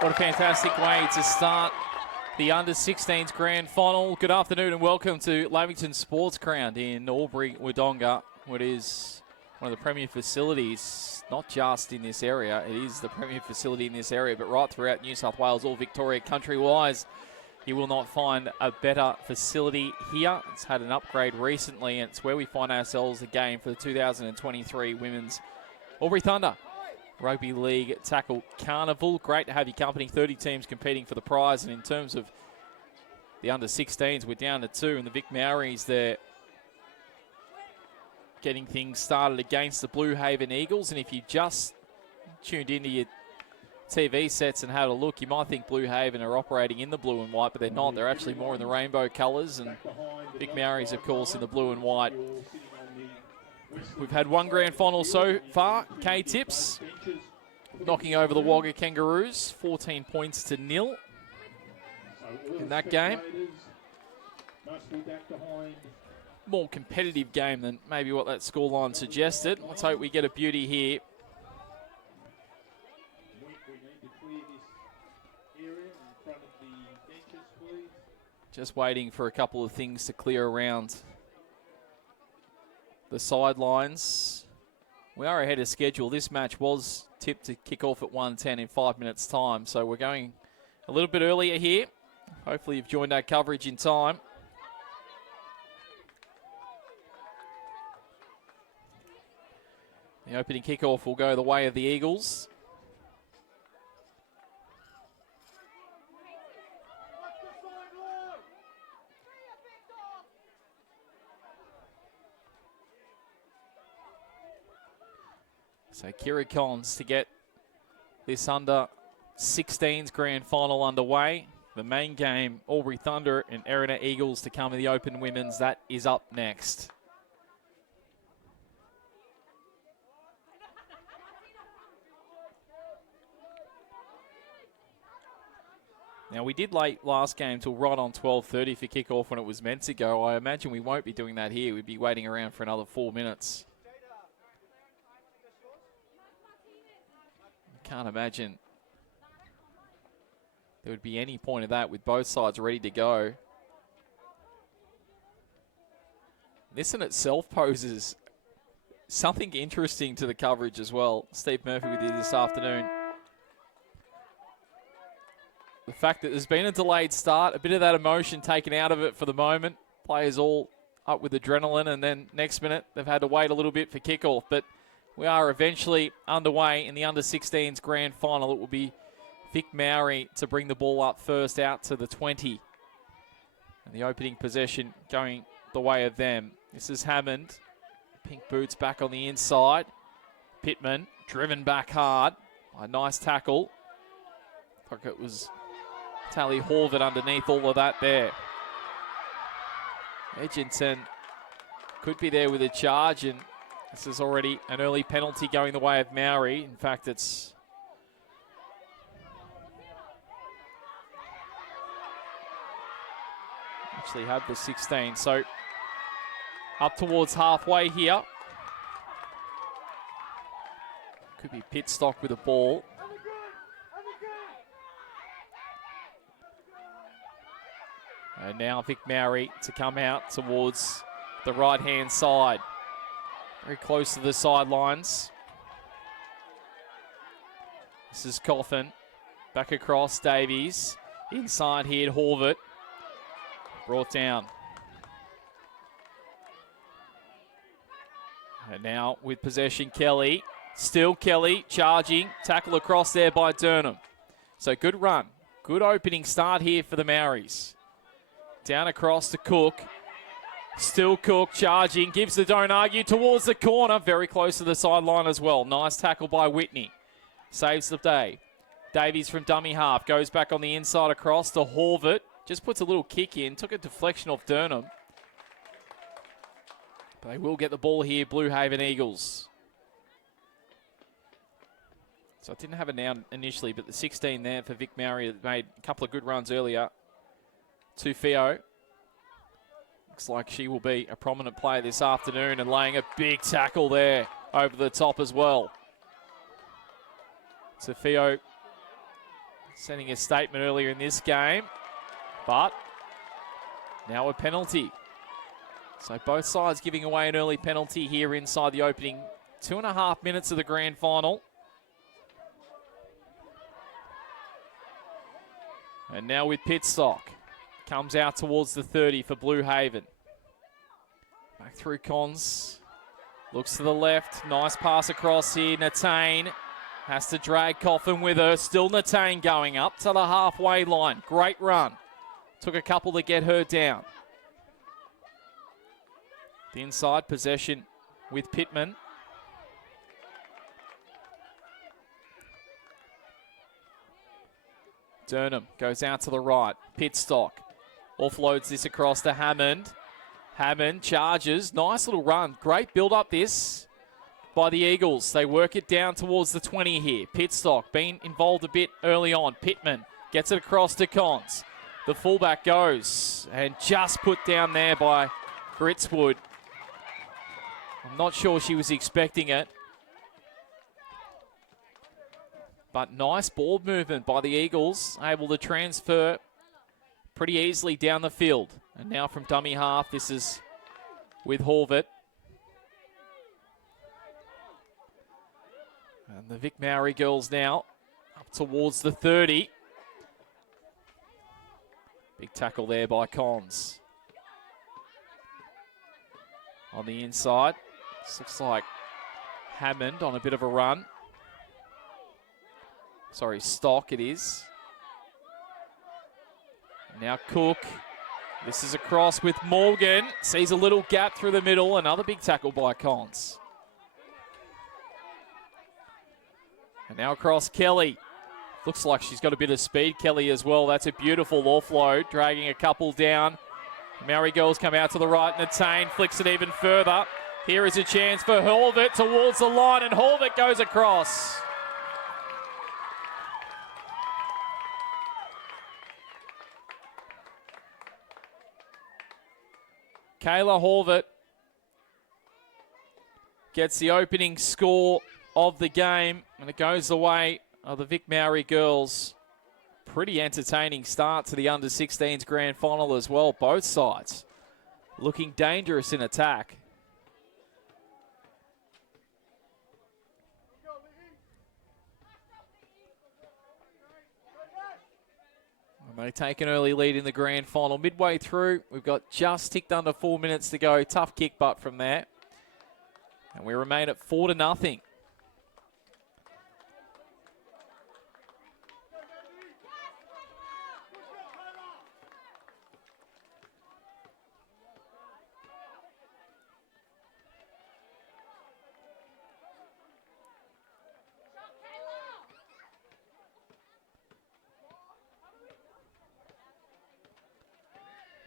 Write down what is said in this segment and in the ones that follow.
What a fantastic way to start the Under-16s Grand Final. Good afternoon and welcome to Lavington Sports Ground in Albury, Wodonga. What is one of the premier facilities, not just in this area, it is the premier facility in this area, but right throughout New South Wales, all Victoria country-wise. You will not find a better facility here. It's had an upgrade recently, and it's where we find ourselves again for the 2023 Women's Albury Thunder Rugby League Tackle Carnival. Great to have your company. 30 teams competing for the prize. And in terms of the under-16s, we're down to 2. And the VIC Māoris, they're getting things started against the Blue Haven Eagles. And if you just tuned into your TV sets and had a look, you might think Blue Haven are operating in the blue and white, but they're not. They're actually more in the rainbow colours. And VIC Māoris, of course, in the blue and white. We've had one grand final so far. K-Tips knocking over the Wagga Kangaroos, 14 points to 0 in that game. More competitive game than maybe what that scoreline suggested. Let's hope we get a beauty here. Just waiting for a couple of things to clear around the sidelines. We are ahead of schedule. This match was tipped to kick off at 1:10 in 5 minutes' time, so we're going a little bit earlier here. Hopefully you've joined our coverage in time. The opening kickoff will go the way of the Eagles. So Kira Collins to get this under-16s grand final underway. The main game, Albury Thunder and Erina Eagles to come in the Open Women's. That is up next. Now, we did late last game till right on 12:30 for kickoff when it was meant to go. I imagine we won't be doing that here. We'd be waiting around for another 4 minutes. Can't imagine there would be any point of that with both sides ready to go. This in itself poses something interesting to the coverage as well. Steve Murphy with you this afternoon. The fact that there's been a delayed start, a bit of that emotion taken out of it for the moment. Players all up with adrenaline, and then next minute they've had to wait a little bit for kickoff. But we are eventually underway in the under-16s grand final. It will be VIC Māori to bring the ball up first out to the 20. And the opening possession going the way of them. This is Hammond. Pink boots back on the inside. Pittman driven back hard. A nice tackle. Like it was Tally Horvath underneath all of that there. Edginton could be there with a charge, and this is already an early penalty going the way of Māori. In fact, it's actually had the 16. So up towards halfway here. Could be Pitstock with a ball. And now VIC Māori to come out towards the right-hand side. Very close to the sidelines. This is Coffin. Back across, Davies. Inside here, Horvath. Brought down. And now with possession, Kelly. Still Kelly charging. Tackle across there by Durham. So good run. Good opening start here for the Māoris. Down across to Cook. Still Cook charging. Gives the don't argue towards the corner. Very close to the sideline as well. Nice tackle by Whitney. Saves the day. Davies from dummy half. Goes back on the inside across to Horvath. Just puts a little kick in. Took a deflection off Durham. But they will get the ball here, Blue Haven Eagles. So I didn't have it down initially, but the 16 there for VIC Māori that made a couple of good runs earlier. Tufio. Looks like she will be a prominent player this afternoon and laying a big tackle there over the top as well. Tufio sending a statement earlier in this game, but now a penalty. So both sides giving away an early penalty here inside the opening 2.5 minutes of the grand final. And now with Pitstock. Comes out towards the 30 for Blue Haven. Back through Cons. Looks to the left. Nice pass across here. Natane has to drag Coffin with her. Still Natane going up to the halfway line. Great run. Took a couple to get her down. The inside possession with Pittman. Durham goes out to the right. Pitstock offloads this across to Hammond. Hammond charges. Nice little run. Great build up this by the Eagles. They work it down towards the 20 here. Pitstock being involved a bit early on. Pittman gets it across to Cons. The fullback goes and just put down there by Gritswood. I'm not sure she was expecting it. But nice ball movement by the Eagles, able to transfer pretty easily down the field. And now from dummy half, this is with Horvath. And the Vic Māori girls now up towards the 30. Big tackle there by Cons. On the inside, this looks like Hammond on a bit of a run. Sorry, Stock it is. Now Cook. This is across with Morgan. Sees a little gap through the middle. Another big tackle by Cons. And now across Kelly. Looks like she's got a bit of speed, Kelly, as well. That's a beautiful offload, dragging a couple down. Maori girls come out to the right. Natane flicks it even further. Here is a chance for Horvath towards the line, and Horvath goes across. Kayla Horvath gets the opening score of the game, and it goes the way of the Vic Māori girls. Pretty entertaining start to the under-16s grand final as well. Both sides looking dangerous in attack. And they take an early lead in the grand final. Midway through, we've got just ticked under 4 minutes to go. Tough kick butt from there. And we remain at 4-0.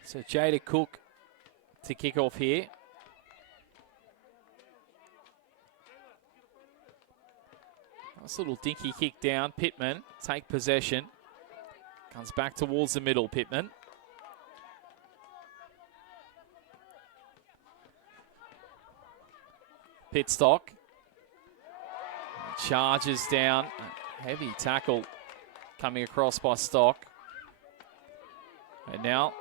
So Jada Cook to kick off here. Nice little dinky kick down. Pittman take possession. Comes back towards the middle, Pittman. Pitstock. Charges down. Heavy tackle coming across by Stock. And now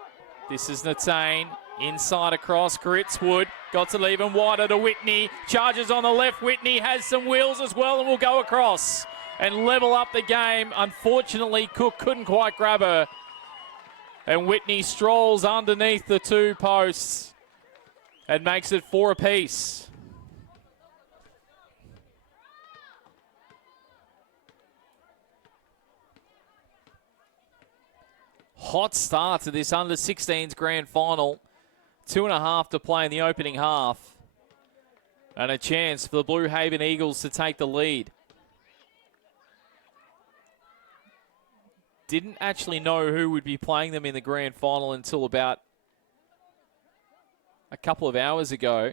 this is Natane, inside across, Gritswood, got to leave him wider to Whitney, charges on the left, Whitney has some wheels as well and will go across and level up the game. Unfortunately, Cook couldn't quite grab her, and Whitney strolls underneath the two posts and makes it 4 apiece. Hot start to this under-16s grand final. 2.5 to play in the opening half. And a chance for the Blue Haven Eagles to take the lead. Didn't actually know who would be playing them in the grand final until about a couple of hours ago.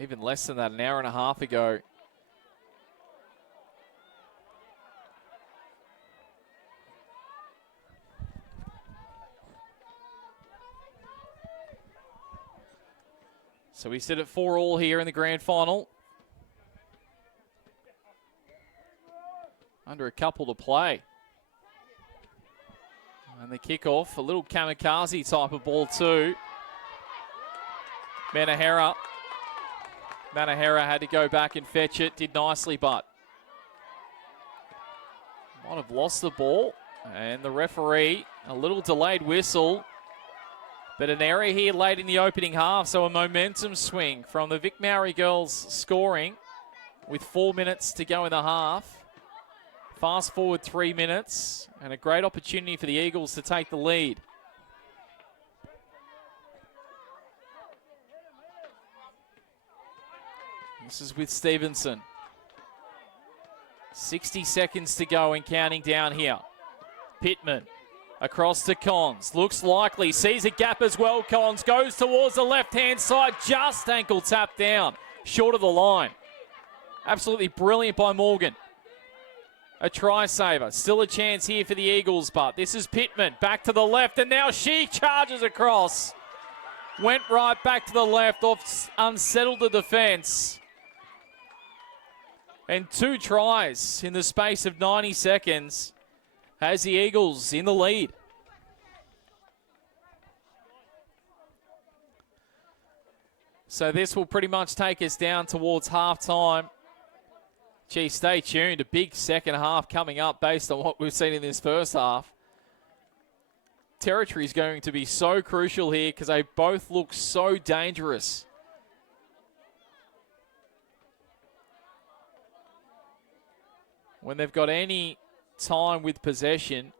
Even less than that, an hour and a half ago. So we sit at 4-4 here in the grand final. under a couple to play. And the kickoff, a little kamikaze type of ball too. Manahera had to go back and fetch it. Did nicely, but might have lost the ball. And the referee, a little delayed whistle. But an error here late in the opening half, so a momentum swing from the VIC Māori girls scoring with 4 minutes to go in the half. Fast forward 3 minutes, and a great opportunity for the Eagles to take the lead. This is with Stevenson. 60 seconds to go and counting down here. Pittman across to Cons. Looks likely, sees a gap as well. Cons goes towards the left-hand side, just ankle tap down, short of the line. Absolutely brilliant by Morgan. A try saver. Still a chance here for the Eagles, but this is Pittman. Back to the left, and now she charges across. Went right back to the left, unsettled the defence. And 2 tries in the space of 90 seconds has the Eagles in the lead. So this will pretty much take us down towards halftime. Gee, stay tuned. A big second half coming up based on what we've seen in this first half. Territory is going to be so crucial here because they both look so dangerous. When they've got any time with possession,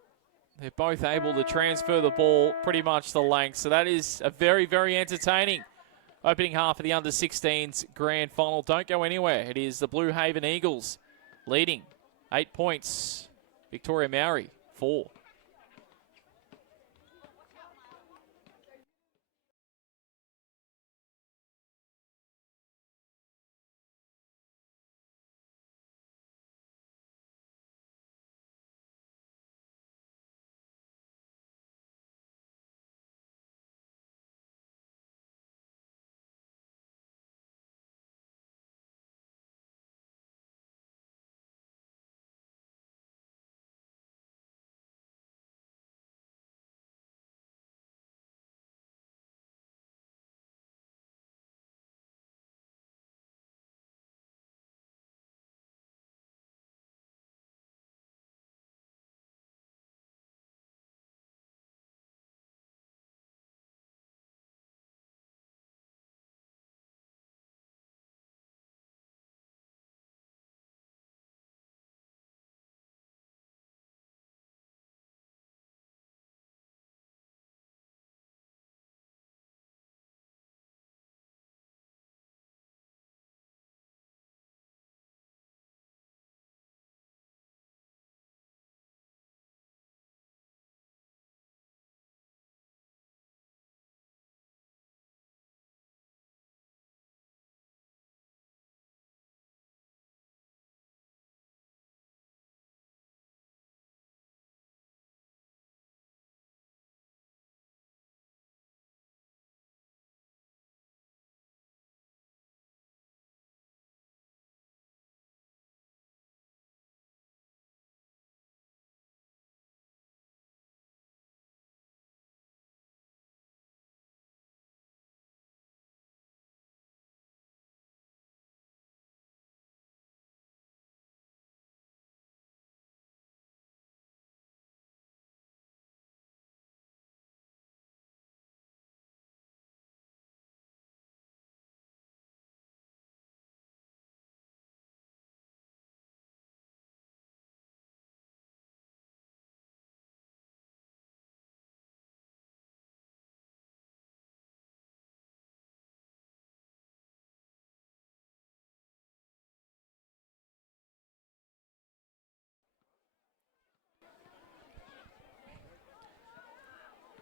they're both able to transfer the ball pretty much the length. So that is a very, very entertaining opening half of the under-16s grand final. Don't go anywhere. It is the Blue Haven Eagles leading 8 points. Victoria Māori 4.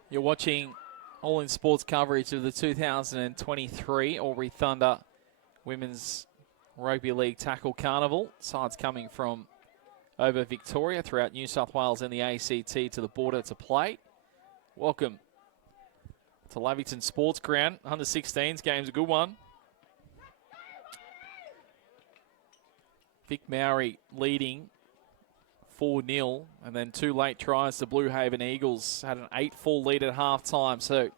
You're watching All In Sports coverage of the 2023 Albury Thunder Women's Rugby League Tackle Carnival. Sides coming from over Victoria, throughout New South Wales and the ACT to the border to play. Welcome to Lavington Sports Ground. Under-16s game's a good one. VIC Māori leading 4-0, and then 2 late tries. The Blue Haven Eagles had an 8-4 lead at halftime. So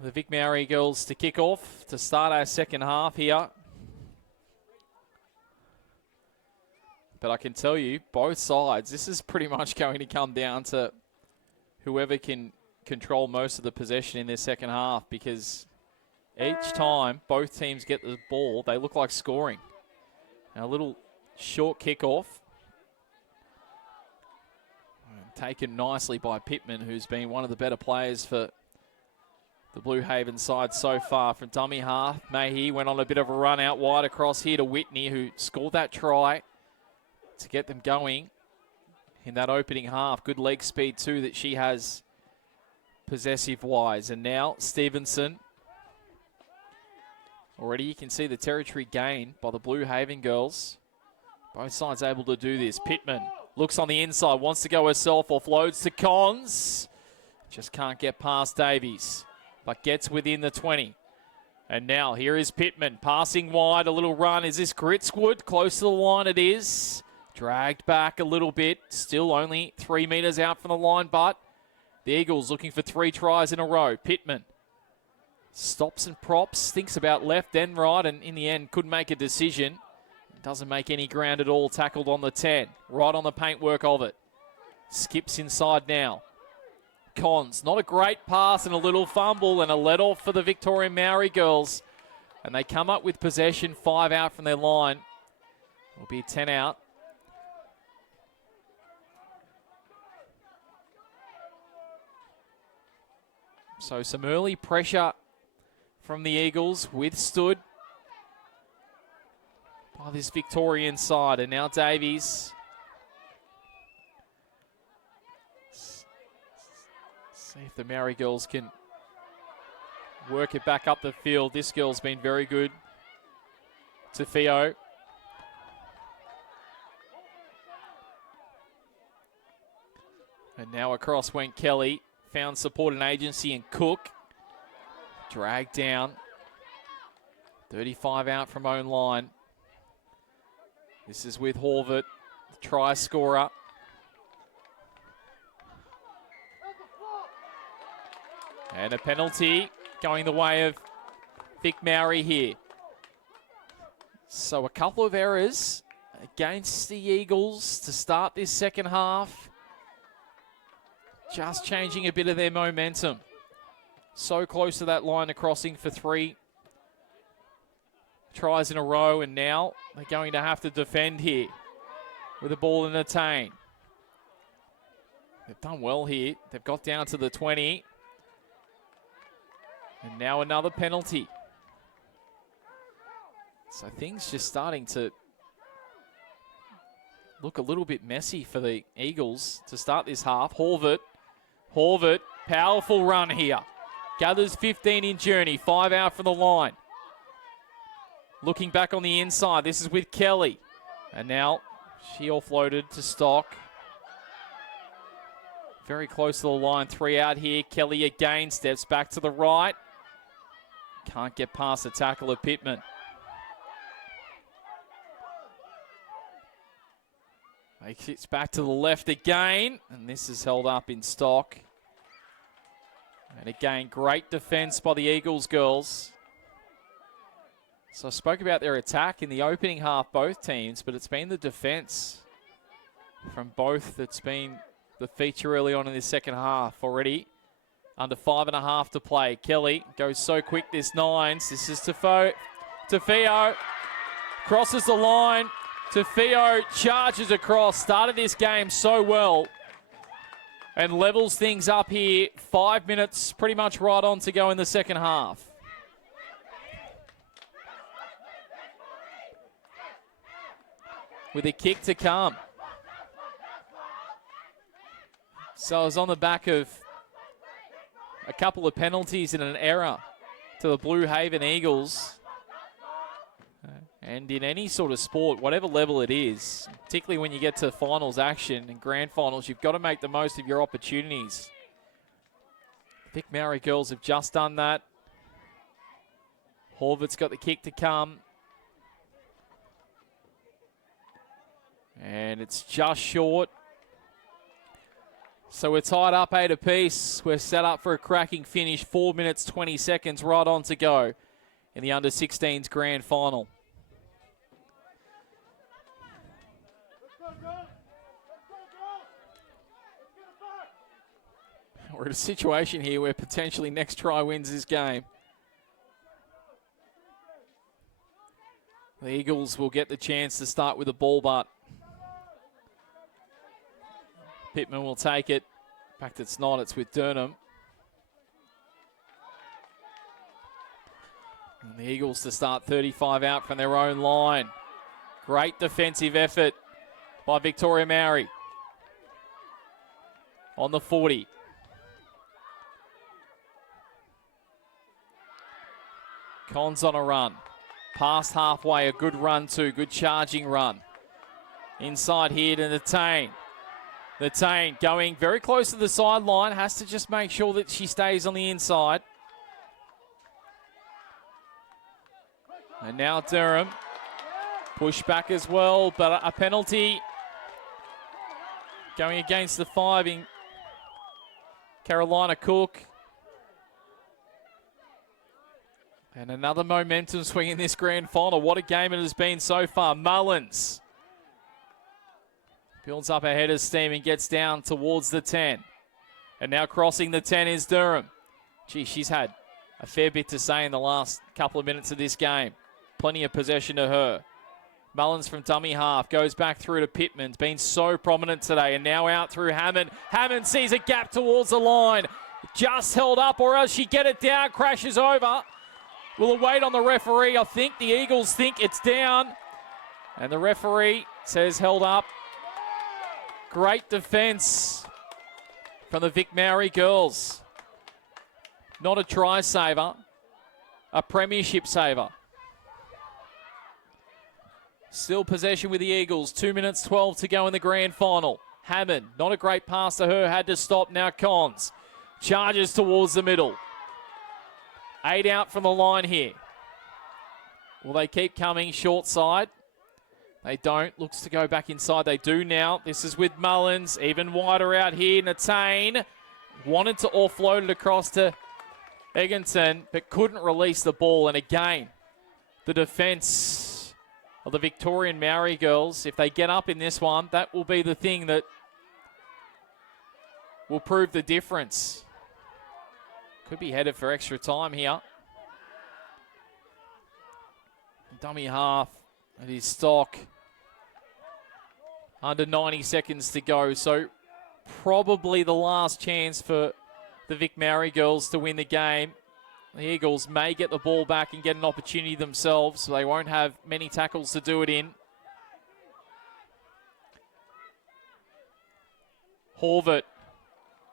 the Vic Maori girls to kick off to start our second half here. But I can tell you, both sides, this is pretty much going to come down to whoever can control most of the possession in their second half, because each time both teams get the ball, they look like scoring. And a little short kickoff. Taken nicely by Pittman, who's been one of the better players for the Blue Haven side so far. From dummy half, Mahey went on a bit of a run out wide across here to Whitney, who scored that try to get them going in that opening half. Good leg speed too that she has possessive-wise. And now Stevenson. Already you can see the territory gained by the Blue Haven girls. Both sides able to do this. Pittman looks on the inside, wants to go herself, offloads to Cons. Just can't get past Davies, but gets within the 20. And now here is Pittman, passing wide, a little run. Is this Gritzwood? Close to the line it is. Dragged back a little bit, still only 3 meters out from the line, but the Eagles looking for 3 tries in a row. Pittman stops and props, thinks about left and right, and in the end couldn't make a decision. Doesn't make any ground at all, tackled on the 10, right on the paintwork of it. Skips inside now. Cons, not a great pass and a little fumble and a let off for the Victorian Maori girls. And they come up with possession, 5 out from their line. Will be 10 out. So some early pressure from the Eagles, withstood by this Victorian side. And now Davies. See if the Maori girls can work it back up the field. This girl's been very good. To Theo. And now across went Kelly. Found support and agency and Cook. Dragged down. 35 out from own line. This is with Horvath, the try scorer. And a penalty going the way of Vic Maori here. So a couple of errors against the Eagles to start this second half. Just changing a bit of their momentum. So close to that line of crossing for 3 tries in a row, and now they're going to have to defend here with the ball in the tane. They've done well here. They've got down to the 20. And now another penalty. So things just starting to look a little bit messy for the Eagles to start this half. Horvath, powerful run here. Gathers 15 in journey, 5 out from the line. Looking back on the inside, this is with Kelly. And now she offloaded to Stock. Very close to the line, 3 out here. Kelly again steps back to the right. Can't get past the tackle of Pittman. Makes it back to the left again, and this is held up in Stock. And again, great defense by the Eagles girls. So I spoke about their attack in the opening half, both teams, but it's been the defense from both that's been the feature early on in this second half already. Under 5.5 to play. Kelly goes so quick this 9s. This is Tafio. Crosses the line. Tafio charges across. Started this game so well. And levels things up here. 5 minutes pretty much right on to go in the second half. With a kick to come. So it's on the back of a couple of penalties and an error to the Blue Haven Eagles. And in any sort of sport, whatever level it is, particularly when you get to finals action and grand finals, you've got to make the most of your opportunities. Vic Maori girls have just done that. Horvath's got the kick to come. And it's just short. So we're tied up 8 apiece. We're set up for a cracking finish. 4 minutes, 20 seconds right on to go in the under-16s grand final. We're in a situation here where potentially next try wins this game. The Eagles will get the chance to start with the ball, but Pittman will take it. In fact, it's not. It's with Durham. And the Eagles to start 35 out from their own line. Great defensive effort by Victoria Māori. On the 40. Cons on a run. Past halfway, a good run too. Good charging run. Inside here to Natane. Natane going very close to the sideline. Has to just make sure that she stays on the inside. And now Durham. Push back as well, but a penalty going against the 5 in Carolina Cook. And another momentum swing in this grand final. What a game it has been so far. Mullins builds up ahead of steam and gets down towards the 10. And now crossing the 10 is Durham. Gee, she's had a fair bit to say in the last couple of minutes of this game. Plenty of possession to her. Mullins from dummy half goes back through to Pittman. Been so prominent today, and now out through Hammond. Hammond sees a gap towards the line. Just held up, or else she get it down, crashes over. Will wait on the referee. I think the Eagles think it's down. And the referee says held up. Great defense from the VIC Māori girls. Not a try saver, a premiership saver. Still possession with the Eagles. 2 minutes 12 to go in the grand final. Hammond, not a great pass to her, had to stop. Now Cons charges towards the middle. 8 out from the line here. Will they keep coming short side? They don't. Looks to go back inside. They do now. This is with Mullins. Even wider out here. Natane wanted to offload it across to Egginton, but couldn't release the ball. And again, the defence of the Victorian Māori girls, if they get up in this one, that will be the thing that will prove the difference. Could be headed for extra time here. Dummy half at his stock. Under 90 seconds to go. So probably the last chance for the VIC Māori girls to win the game. The Eagles may get the ball back and get an opportunity themselves. So they won't have many tackles to do it in. Horvath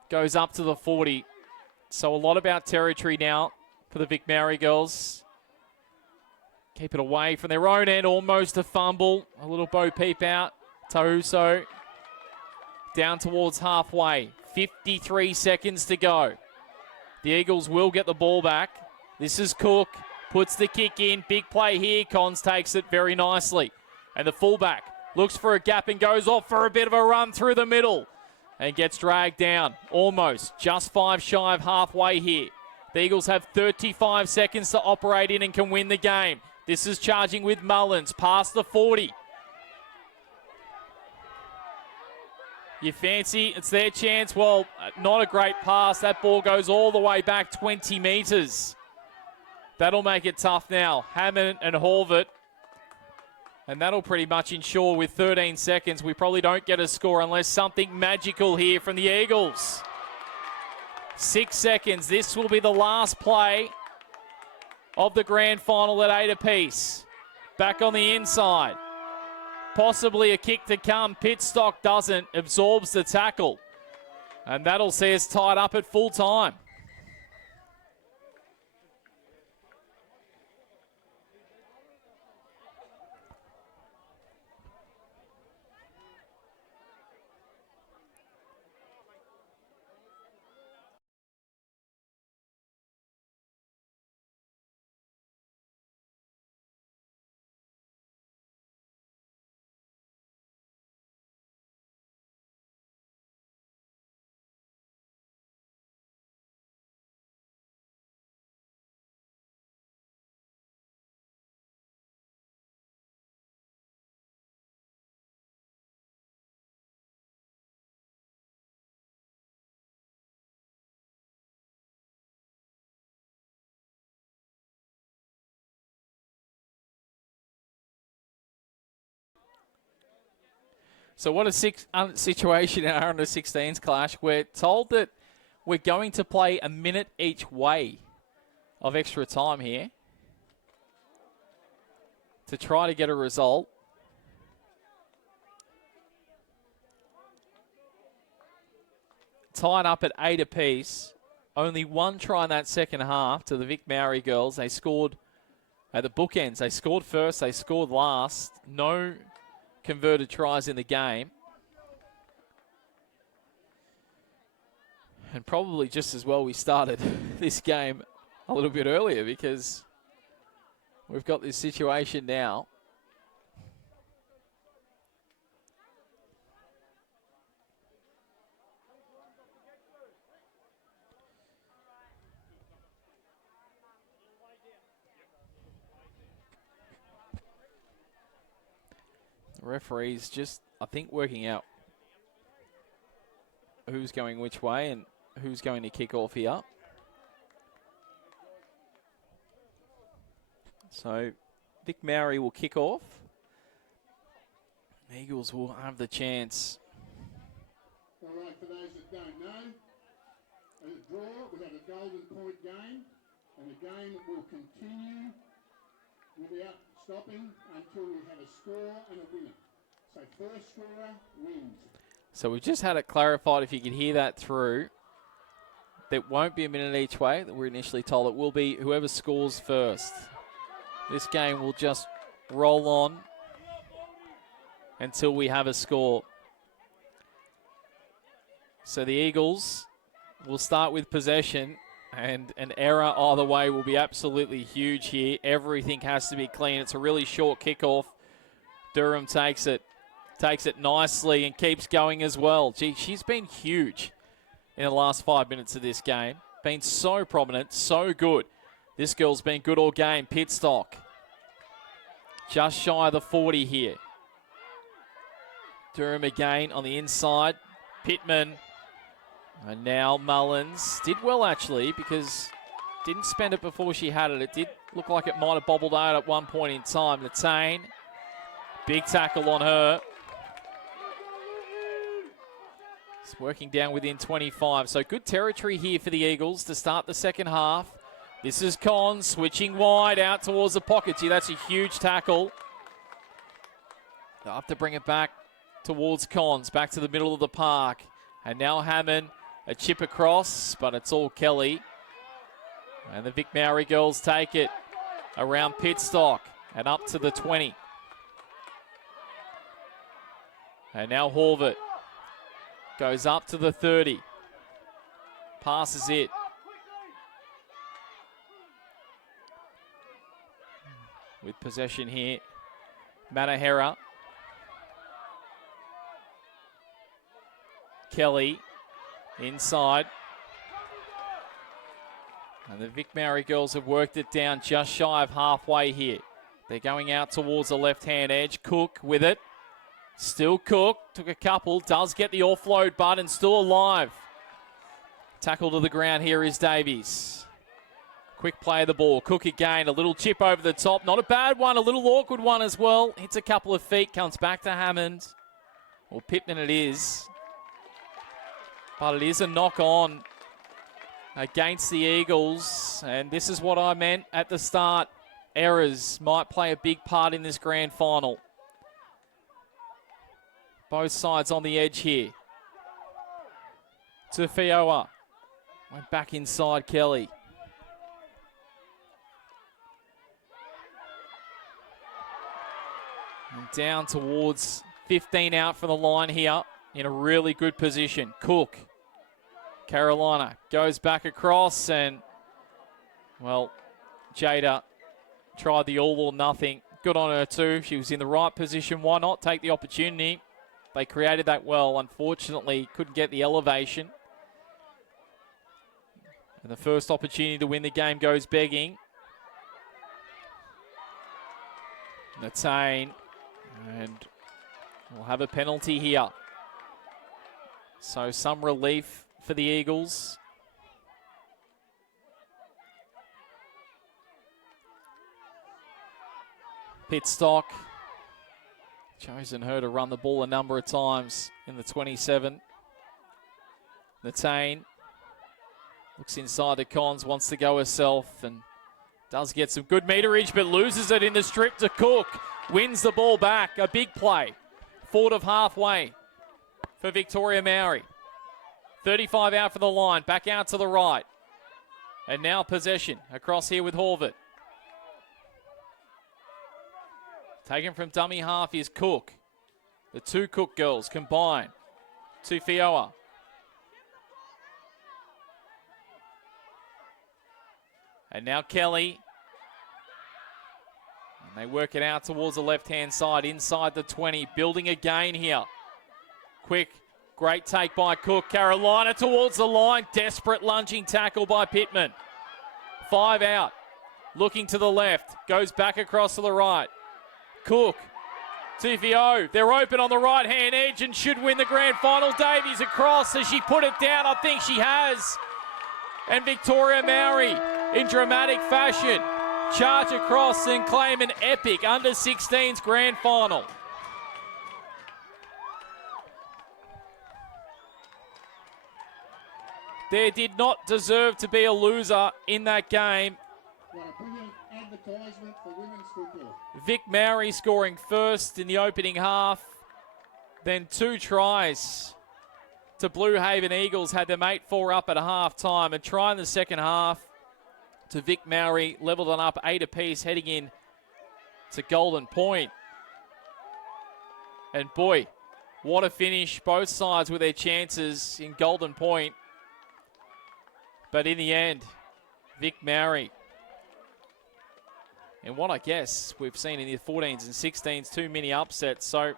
goes up to the 40. So a lot about territory now for the VIC Māori girls. Keep it away from their own end. Almost a fumble. A little Bo Peep out. Tahuso down towards halfway. 53 seconds to go. The Eagles will get the ball back. This is Cook. Puts the kick in. Big play here. Cons takes it very nicely. And the fullback looks for a gap and goes off for a bit of a run through the middle. And gets dragged down. Almost. Just 5 shy of halfway here. The Eagles have 35 seconds to operate in and can win the game. This is charging with Mullins. Past the 40. You fancy it's their chance? Well, not a great pass. That ball goes all the way back 20 metres. That'll make it tough now. Hammond and Horvath. And that'll pretty much ensure with 13 seconds we probably don't get a score unless something magical here from the Eagles. 6 seconds. This will be the last play of the grand final at 8 apiece. Back on the inside. Possibly a kick to come. Pitstock doesn't. Absorbs the tackle. And that'll see us tied up at full time. So what a situation in our under-16s clash. We're told that we're going to play a minute each way of extra time here to try to get a result. Tied up at 8 apiece. Only one try in that second half to the VIC Māori girls. They scored at the bookends. They scored first, they scored last. No converted tries in the game. And probably just as well we started this game a little bit earlier, because we've got this situation now. The referee's just, I think, working out who's going which way and who's going to kick off here. So Vic Māori will kick off. Eagles will have the chance. All right, for those that don't know, a draw, we had a golden point game, and the game will continue without stopping until we have a score and a winner. So first scorer wins. So we've just had it clarified, if you could hear that through. That won't be a minute each way that we're initially told. It will be whoever scores first. This game will just roll on until we have a score. So the Eagles will start with possession, and an error either way will be absolutely huge here. Everything has to be clean. It's a really short kickoff. Durham takes it nicely and keeps going as well. Gee, she's been huge in the last 5 minutes of this game. Been so prominent, so good. This girl's been good all game. Pitstock. Just shy of the 40 here. Durham again on the inside. Pittman. And now Mullins. Did well, actually, because didn't spend it before she had it. It did look like it might have bobbled out at one point in time. Natane. Big tackle on her. It's working down within 25. So good territory here for the Eagles to start the second half. This is Con switching wide out towards the pocket. Gee, that's a huge tackle. They'll have to bring it back towards Cons, back to the middle of the park. And now Hammond, a chip across, but it's all Kelly. And the Vic Māori girls take it around Pitstock and up to the 20. And now Horvath goes up to the 30. Passes it. With possession here, Manahera. Kelly inside. And the Vic Māori girls have worked it down just shy of halfway here. They're going out towards the left-hand edge. Cook with it. Still Cook. Took a couple. Does get the offload button. Still alive. Tackle to the ground here is Davies. Quick play of the ball. Cook again. A little chip over the top. Not a bad one. A little awkward one as well. Hits a couple of feet. Comes back to Hammond. Or Pittman it is. But it is a knock on against the Eagles. And this is what I meant at the start. Errors might play a big part in this grand final. Both sides on the edge here. To Fioa. Went back inside Kelly. And down towards 15 out from the line here. In a really good position. Cook. Carolina goes back across and, well, Jada tried the all or nothing. Good on her too. She was in the right position. Why not take the opportunity? They created that well. Unfortunately, couldn't get the elevation. And the first opportunity to win the game goes begging. Natane. And we'll have a penalty here. So some relief for the Eagles. Pitstock Chosen her to run the ball a number of times in the 27. Natane looks inside to Cons, wants to go herself and does get some good meterage, but loses it in the strip to Cook. Wins the ball back. A big play. Forward of halfway for Victoria Māori. 35 out for the line. Back out to the right. And now possession across here with Horvath. Taken from dummy half is Cook. The two Cook girls combine to Fioa. And now Kelly. And they work it out towards the left-hand side, inside the 20, building again here. Quick, great take by Cook. Carolina towards the line, desperate lunging tackle by Pittman. 5 out, looking to the left, goes back across to the right. Cook, TVO, they're open on the right-hand edge and should win the grand final. Davies across, has she put it down? I think she has. And Victoria Māori, in dramatic fashion, charge across and claim an epic under-16s grand final. There did not deserve to be a loser in that game. What a brilliant advertisement for women's football. Vic Māori scoring first in the opening half. Then 2 tries to Blue Haven Eagles, had them 8-4 up at a half time, and try in the second half to Vic Māori, leveled on up 8 apiece, heading in to Golden Point. And boy, what a finish. Both sides with their chances in Golden Point. But in the end, Vic Māori. And what I guess we've seen in the 14s and 16s, too many upsets. So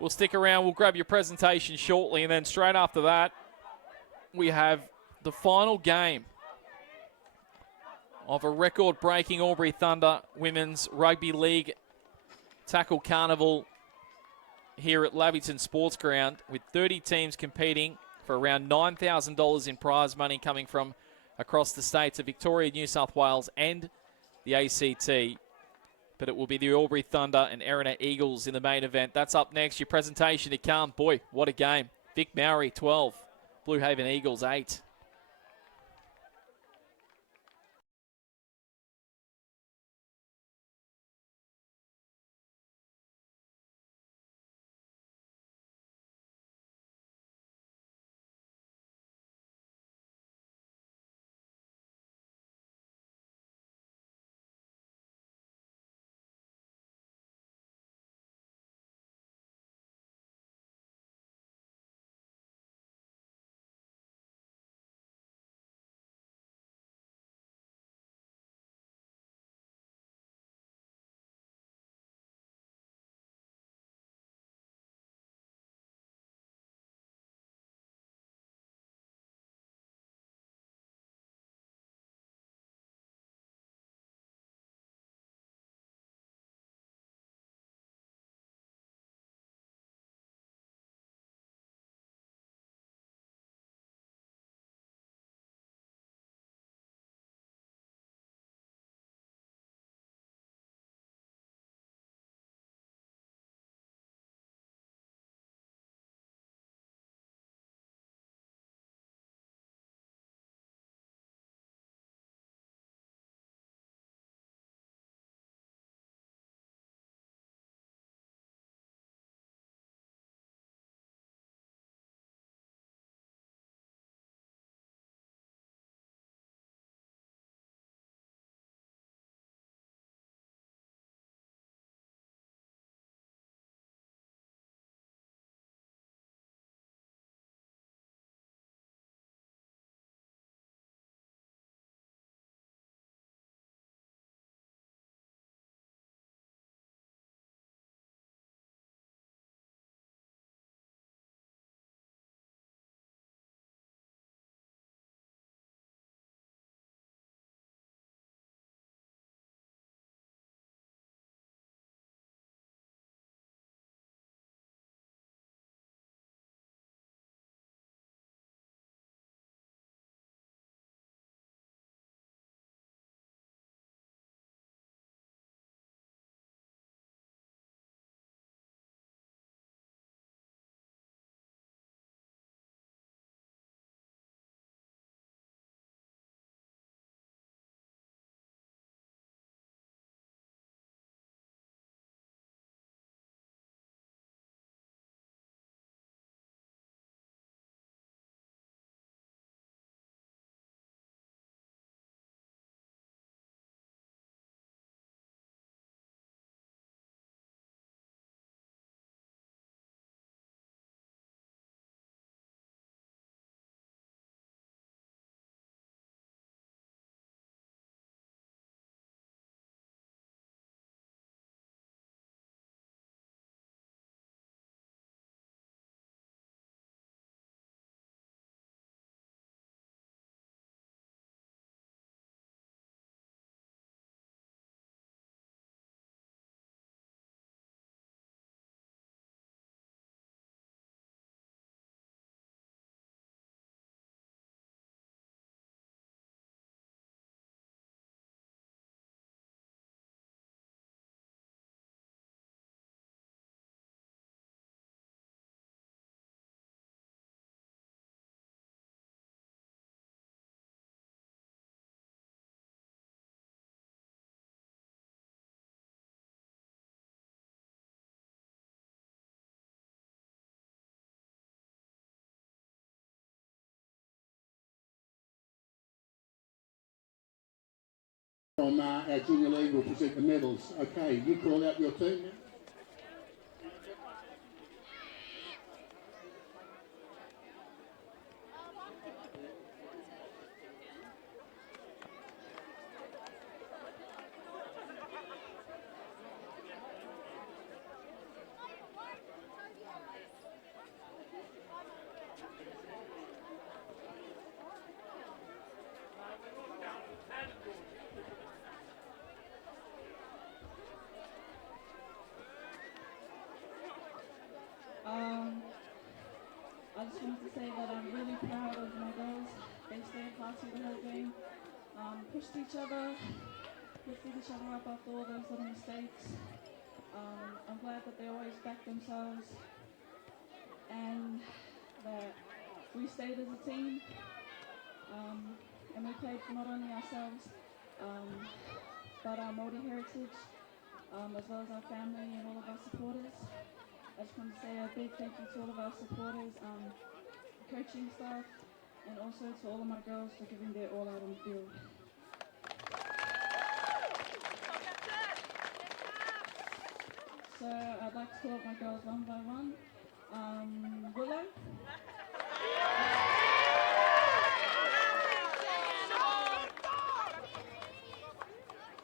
we'll stick around. We'll grab your presentation shortly. And then straight after that, we have the final game of a record-breaking Albury Thunder Women's Rugby League Tackle Carnival here at Lavington Sports Ground, with 30 teams competing for around $9,000 in prize money coming from across the states of Victoria, New South Wales and the ACT. But it will be the Albury Thunder and Erina Eagles in the main event. That's up next. Your presentation to come. Boy, what a game. Vic Māori 12, Blue Haven Eagles 8. from our junior league will present the medals. Okay, you call out your team now. I just wanted to say that I'm really proud of my girls. They stayed classy the whole game, pushed each other, lifted each other up after all those little mistakes. I'm glad that they always backed themselves and that we stayed as a team, and we played for not only ourselves but our Māori heritage, as well as our family and all of our supporters. I just want to say a big thank you to all of our supporters, coaching staff, and also to all of my girls for giving their all out on the field. So I'd like to call up my girls one by one. Willow.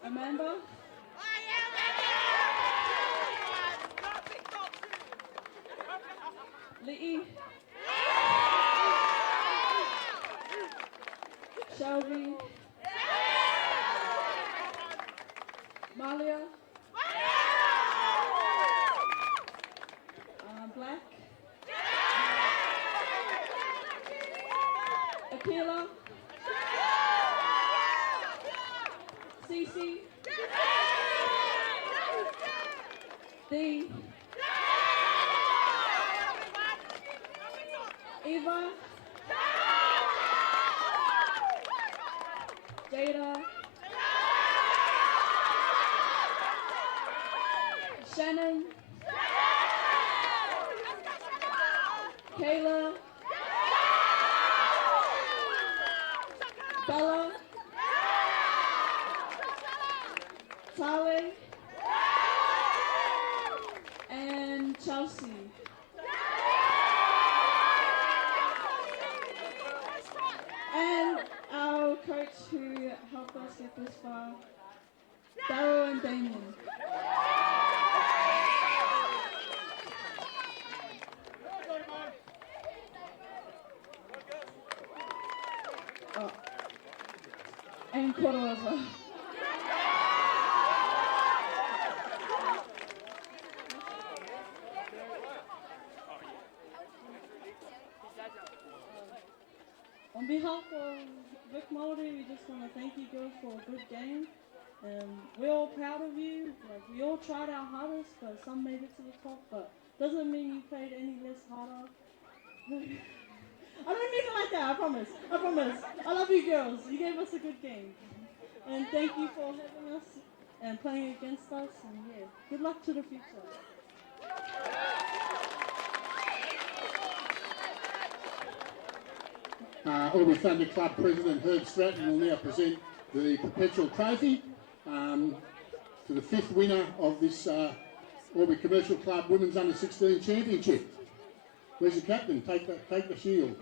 Amanda. Lee. Shelby. Malia. Black. Akila. Cece. Dee. Eva. Jada. Shannon. Kayla. Bella. Tale. And Chelsea. And our coach who helped us get this far, Darryl and Damien. Oh. And Koro as well. On behalf of VIC Māori, we just want to thank you girls for a good game. We're all proud of you. Like, we all tried our hardest, but some made it to the top. But doesn't mean you played any less harder. I don't mean it like that. I promise. I promise. I love you girls. You gave us a good game, and thank you for having us and playing against us. And yeah, good luck to the future. Albury Thunder Club President Herb Stratton will now present the Perpetual Trophy to the fifth winner of this Albury Commercial Club Women's Under 16 Championship. Where's the captain? Take the shield.